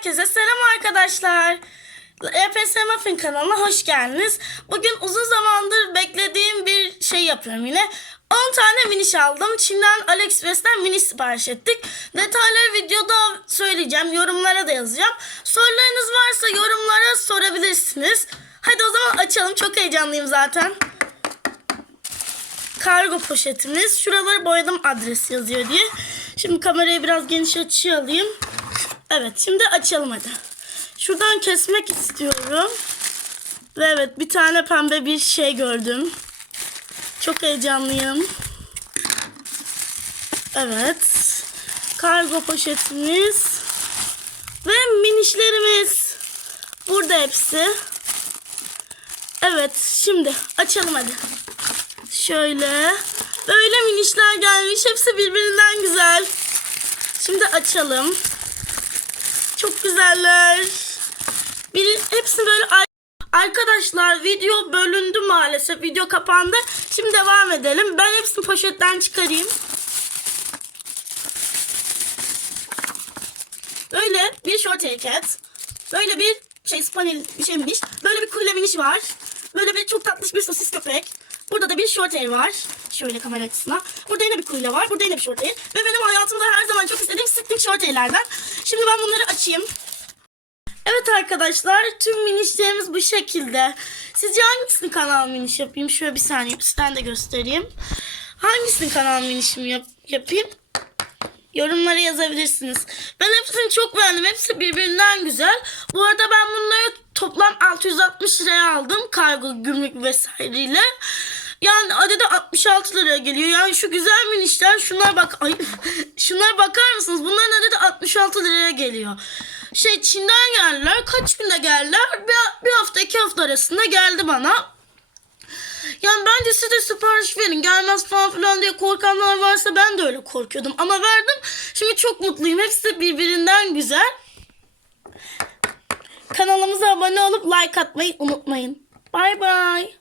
Herkese selam arkadaşlar. EPS Muffin kanalına hoş geldiniz. Bugün uzun zamandır beklediğim bir şey yapıyorum yine. 10 tane miniş aldım. Çin'den AliExpress'ten mini sipariş ettik. Detayları videoda söyleyeceğim. Yorumlara da yazacağım. Sorularınız varsa yorumlara sorabilirsiniz. Hadi o zaman açalım. Çok heyecanlıyım zaten. Kargo poşetimiz. Şuraları boyadım adres yazıyor diye. Şimdi kamerayı biraz geniş açıya alayım. Evet şimdi açalım hadi. Şuradan kesmek istiyorum. Ve evet bir tane pembe bir şey gördüm. Çok heyecanlıyım. Evet. Kargo poşetimiz. Ve minişlerimiz. Burada hepsi. Evet şimdi açalım hadi. Şöyle. Böyle minişler gelmiş. Hepsi birbirinden güzel. Şimdi açalım. Çok güzeller. Biri, hepsi böyle ar- Arkadaşlar video bölündü maalesef. Video kapandı. Şimdi devam edelim. Ben hepsini poşetten çıkarayım. Böyle bir short haircut. Böyle bir şey spanel bir şey miniş. Böyle bir kule miniş var. Böyle bir çok tatlış bir sosis köpek. Burada da bir short hair var. Şöyle kamera açısına. Burada yine bir kule var. Burada yine bir short hair. Ve benim hayatımda her zaman çok istediğim stick short hair'lerden. Şimdi ben bunları açayım. Evet arkadaşlar tüm minişlerimiz bu şekilde. Sizce hangisini kanal miniş yapayım? Şöyle bir saniye üstten de göstereyim. Hangisini kanal minişimi yap yapayım? Yorumlara yazabilirsiniz. Ben hepsini çok beğendim. Hepsi birbirinden güzel. Bu arada ben bunları toplam 660 liraya aldım. Kargo, gümrük vesaireyle. Yani adede 66 liraya geliyor. Yani şu güzel minişler şunlar bak ay şunlara bakar mısınız? Bunların adede 66 liraya geliyor. Şey Çin'den geldiler. Kaç günde geldiler? Bir, bir hafta iki hafta arasında geldi bana. Yani bence siz de sipariş verin. Gelmez falan filan diye korkanlar varsa ben de öyle korkuyordum. Ama verdim. Şimdi çok mutluyum. Hepsi de birbirinden güzel. Kanalımıza abone olup like atmayı unutmayın. Bay bay.